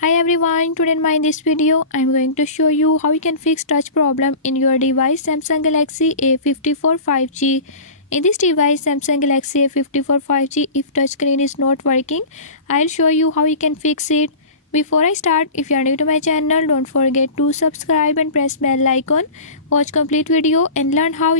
Hi everyone, today in this video I'm going to show you how you can fix touch problem in your device Samsung Galaxy A54 5G. In this device Samsung Galaxy A54 5G, if touchscreen is not working, I'll show you how you can fix it. Before I start, if you are new to my channel, don't forget to subscribe and press bell icon. Watch complete video and learn how